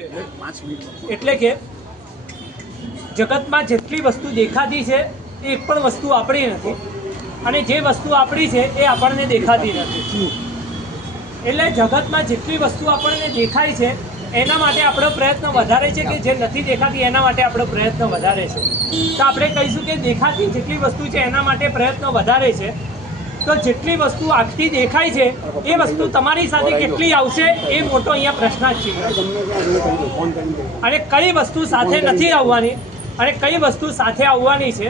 એટલે કે જગતમાં જેટલી વસ્તુ દેખાતી છે એ એક પણ વસ્તુ આપણી નથી અને જે વસ્તુ આપણી છે એ આપણને દેખાતી નથી. એટલે જગતમાં જેટલી વસ્તુ આપણને દેખાય છે એના માટે આપણો પ્રયત્ન વધારે છે કે જે નથી દેખાતી એના માટે આપણો પ્રયત્ન વધારે છે. તો આપણે કહીશું કે દેખાતી જેટલી વસ્તુ છે એના માટે પ્રયત્ન વધારે છે. તો જેટલી વસ્તુ આખી દેખાય છે એ વસ્તુ તમારી સાથે કેટલી આવશે એ મોટો અહીંયા પ્રશ્ન જ છે. અને કઈ વસ્તુ સાથે નથી આવવાની અને કઈ વસ્તુ સાથે આવવાની છે,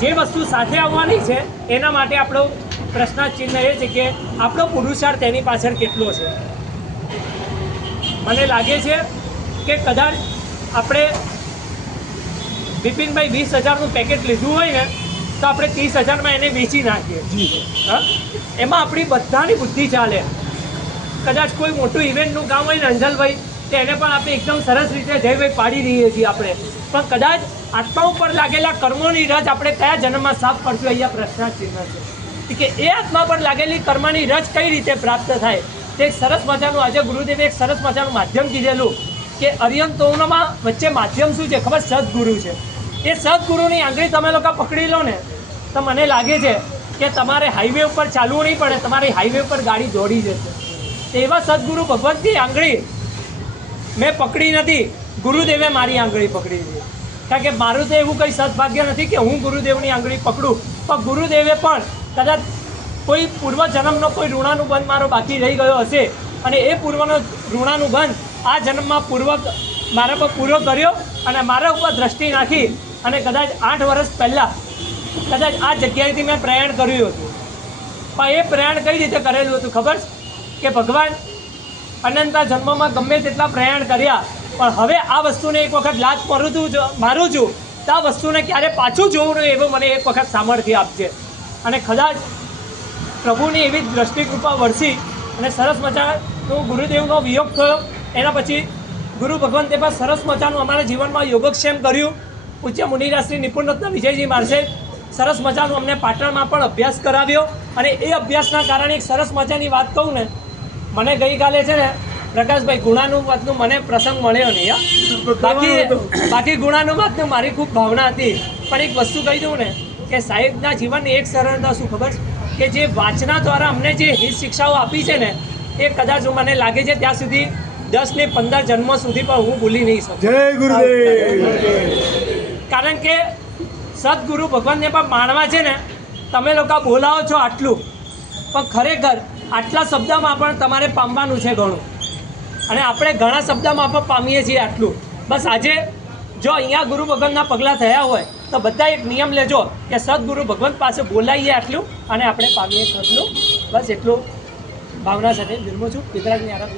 જે વસ્તુ સાથે આવવાની છે એના માટે આપણો પ્રશ્ન ચિહ્ન એ છે કે આપણો પુરુષાર્થ એની પાછળ કેટલો છે. મને લાગે છે કે કદાચ આપણે બિપિનભાઈ 20,000નું પેકેટ લીધું હોય ને તો આપણે 30,000માં એને વેચી નાખીએ. એમાં આપણી બધાની બુદ્ધિ ચાલે. કદાચ કોઈ મોટું ઇવેન્ટનું કામ હોય ને અંજલભાઈ તો એને પણ આપણે એકદમ સરસ રીતે જયભાઈ પાડી દઈએ છીએ આપણે. પણ કદાચ આત્મા ઉપર લાગેલા કર્મોની રજ આપણે કયા જન્મમાં સાફ કરશું અહીંયા પ્રશ્ન ચિહ્ન છે કે એ આત્મા પર લાગેલી કર્મની રજ કઈ રીતે પ્રાપ્ત થાય. તે સરસ મજાનું આજે ગુરુદેવે એક સરસ મજાનું માધ્યમ કીધેલું કે અરિયંતોમાં વચ્ચે માધ્યમ શું છે ખબર? સદગુરુ છે. એ સદગુરુની આંગળી તમે લોકો પકડી લો ને તો મને લાગે છે કે તમારે હાઈવે ઉપર ચાલવું નહીં પડે, તમારી હાઈવે ઉપર ગાડી દોડી જશે. એવા સદગુરુ ભગવંતની આંગળી મેં પકડી નથી, ગુરુદેવે મારી આંગળી પકડી છે. કારણ કે મારું તો એવું કંઈ સદભાગ્ય નથી કે હું ગુરુદેવની આંગળી પકડું, પણ ગુરુદેવે પણ કદાચ કોઈ પૂર્વજન્મનો કોઈ ઋણાનુબંધ મારો બાકી રહી ગયો હશે અને એ પૂર્વનો ઋણાનુબંધ આ જન્મમાં મારા પર પૂરો કર્યો અને મારા ઉપર દ્રષ્ટિ નાખી અને કદાચ 8 વર્ષ પહેલાં કદાચ આ જગ્યાએથી મેં પ્રયાણ કર્યું હતું. પણ એ પ્રયાણ કઈ રીતે કરેલું હતું ખબર કે ભગવાન અનંતા જન્મમાં ગમે તેટલા પ્રયાણ કર્યા પણ હવે આ વસ્તુને એક વખત લાત મારું છું તો આ વસ્તુને ક્યારે પાછું જોવું નહીં એવું મને એક વખત સામર્થ્ય આપશે. અને કદાચ પ્રભુની એવી દ્રષ્ટિ કૃપા વરસી અને સરસ મજાનો ગુરુદેવનો વિયોગ થયો. એના પછી ગુરુ ભગવંતે પણ સરસ મજાનું અમારા જીવનમાં યોગક્ષેમ કર્યું. પૂજ્ય મુનિરાજ શ્રી નિપુણરત્ન વિજયજી મહારાજે સરસ મજાનું અમને પાટણમાં પણ અભ્યાસ કરાવ્યો અને એ અભ્યાસના કારણે એક સરસ મજાની વાત કહું ને, મને ગઈકાલે છે ને પ્રકાશભાઈ ગુણાનુવાદનું મને પ્રસંગ મળ્યો નહીં. બાકી ગુણાનુવાદનું મારી ખૂબ ભાવના હતી. પણ એક વસ્તુ કહી દઉં ને કે સાહેબના જીવનની એક સરળતા શું ખબર કે જે વાંચના દ્વારા અમને જે હિત શિક્ષાઓ આપી છે ને એ કદાચ મને લાગે છે ત્યાં સુધી 10 ને 15 જન્મ સુધી પણ હું ભૂલી નહીં શકું. જય ગુરુદેવ. કારણ કે સદગુરુ ભગવાનને પણ માણવા છે ને તમે લોકો બોલાવો છો આટલું, પણ ખરેખર આટલા શબ્દમાં પણ તમારે પામવાનું છે ઘણું અને આપણે ઘણા શબ્દમાં પણ પામીએ છીએ આટલું. બસ આજે જો અહીંયા ગુરુ ભગવાનના પગલાં થયા હોય તો બધા એક નિયમ લેજો કે સદગુરુ ભગવાન પાસે બોલાવીએ આટલું અને આપણે પામીએ આટલું. બસ એટલું ભાવના સાથે વિરમું છું. પિતરાજની આરામ